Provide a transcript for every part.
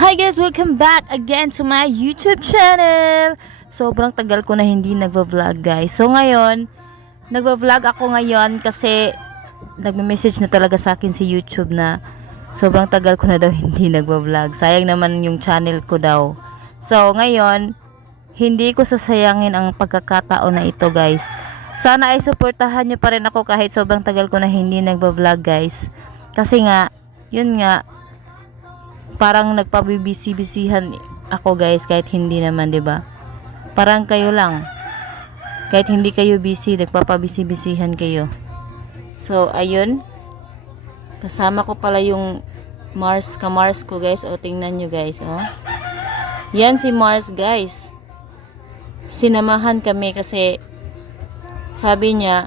Hi guys! Welcome back again to my YouTube channel! Sobrang tagal ko na hindi nagva-vlog guys. So ngayon, nagva-vlog ako ngayon kasi nagme-message na talaga sa akin si YouTube na sobrang tagal ko na daw hindi nagva-vlog. Sayang naman yung channel ko daw. So ngayon, hindi ko sasayangin ang pagkakataon na ito guys. Sana ay suportahan nyo pa rin ako kahit sobrang tagal ko na hindi nagva-vlog guys. Kasi nga, yun nga, parang nagpabibisi-bisihan ako guys kahit hindi naman, 'di ba? Parang kayo lang. Kahit hindi kayo busy, nagpapabisi-bisihan kayo. So, ayun. Kasama ko pala yung Mars ko guys. O, tingnan nyo guys, oh. Yan si Mars guys. Sinamahan kami kasi sabi niya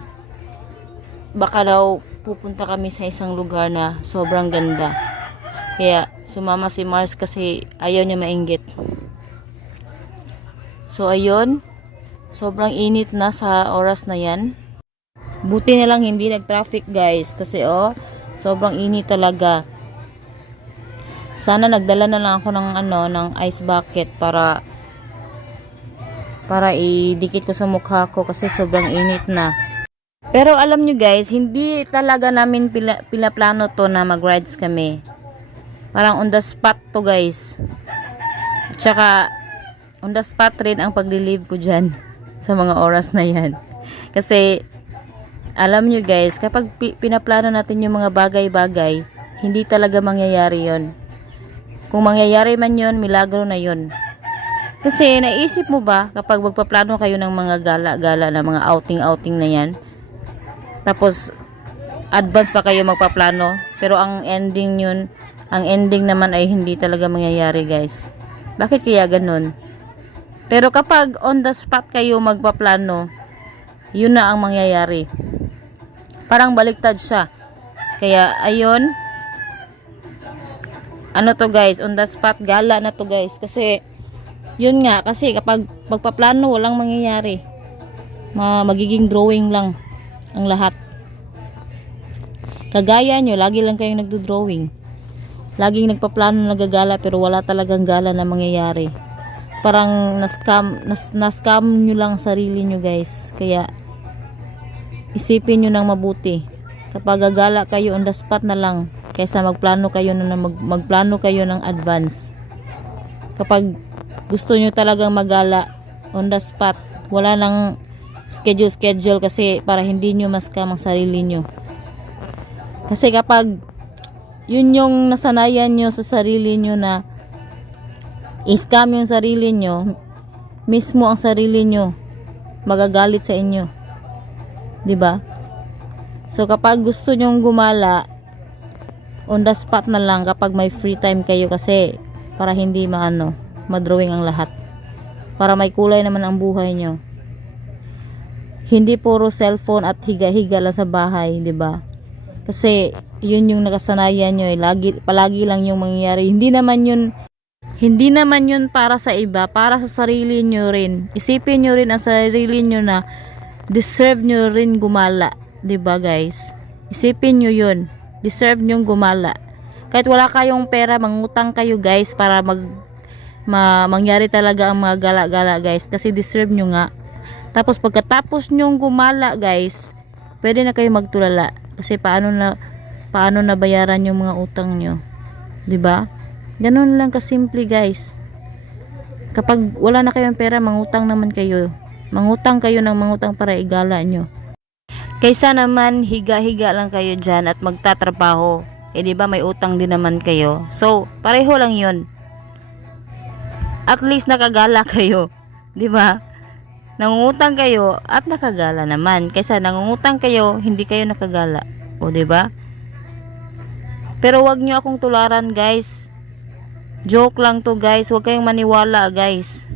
baka daw pupunta kami sa isang lugar na sobrang ganda. Kaya sumama si Mars kasi ayaw niya mainggit. So ayun, sobrang init na sa oras na yan. Buti na lang hindi nag-traffic guys kasi sobrang init talaga. Sana nagdala na lang ako ng ice bucket para idikit ko sa mukha ko kasi sobrang init na. Pero alam nyo guys, hindi talaga namin pinaplano to na mag-rides kami. Parang on the spot to guys. Tsaka on the spot rin ang pag-relieve ko dyan sa mga oras na yan. Kasi alam nyo guys, kapag pinaplano natin yung mga bagay-bagay, hindi talaga mangyayari yon. Kung mangyayari man yon, milagro na yon. Kasi naisip mo ba kapag magpaplano kayo ng mga gala-gala na mga outing-outing na yan, tapos advance pa kayo magpaplano, pero ang ending naman ay hindi talaga mangyayari guys. Bakit kaya ganun? Pero kapag on the spot kayo magpaplano, yun na ang mangyayari. Parang baliktad siya. Kaya ayun, ano to guys, on the spot gala na to guys. Kasi yun nga, kasi kapag magpaplano walang mangyayari. Magiging drawing lang ang lahat. Kagaya nyo, lagi lang kayong nagdo-drawing. Laging nagpaplano nagagala pero wala talagang gala na mangyayari. Parang na-scam nyo lang sarili nyo guys. Kaya isipin nyo nang mabuti. Kapag gagala kayo on the spot na lang kaysa magplano kayo ng advance. Kapag gusto nyo talagang magala on the spot, wala nang schedule kasi para hindi nyo ma-scam ang sarili nyo. Kasi kapag yun yung nasanayan nyo sa sarili nyo na i-scam yung sarili nyo, mismo ang sarili nyo magagalit sa inyo. 'Di ba? So kapag gusto nyong gumala, on the spot na lang kapag may free time kayo kasi para hindi madrawing ang lahat. Para may kulay naman ang buhay nyo. Hindi puro cellphone at higa-higa lang sa bahay, 'di ba? Kasi yun yung nakasanayan nyo palagi lang yung mangyayari. Hindi naman yun para sa iba, para sa sarili nyo rin. Isipin nyo rin ang sarili nyo na deserve nyo rin gumala, 'di ba guys? Isipin nyo yun, deserve nyo gumala. Kahit wala kayong pera, mangutang kayo guys para mangyari talaga ang mga gala-gala guys, kasi deserve nyo nga. Tapos pagkatapos nyong gumala guys, pwede na kayo magtulala. Kasi paano na bayaran yung mga utang nyo, 'di ba? Ganun lang kasimple guys. Kapag wala na kayong pera, mangutang naman kayo. Mangutang kayo ng mangutang para igala nyo. Kaysa naman higa-higa lang kayo dyan at magtatrabaho. 'Di ba may utang din naman kayo. So, pareho lang 'yun. At least nakagala kayo, 'di ba? Nangungutang kayo at nakagala naman kaysa nangungutang kayo hindi kayo nakagala. O 'di ba? Pero wag niyo akong tularan guys. Joke lang to guys. Wag kayong maniwala guys.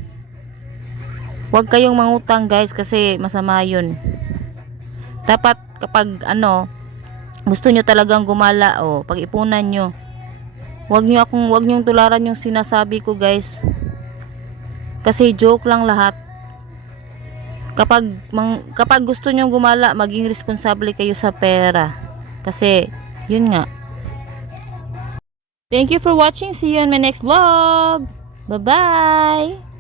Wag kayong mangutang guys kasi masama 'yun. Dapat kapag gusto niyo talagang gumala, pag-ipunan niyo. Wag niyo tularan yung sinasabi ko guys. Kasi joke lang lahat. Kapag gusto nyo gumala, maging responsable kayo sa pera. Kasi, yun nga, Thank you for watching. See you in my next vlog. Bye-bye.